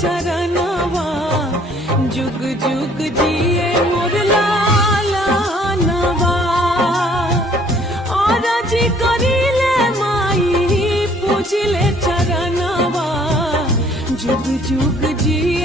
चरणवा जुग जुग जिए मोर लालनवा और जी करिले माई पूजिले चरणवा जुग जुग जिए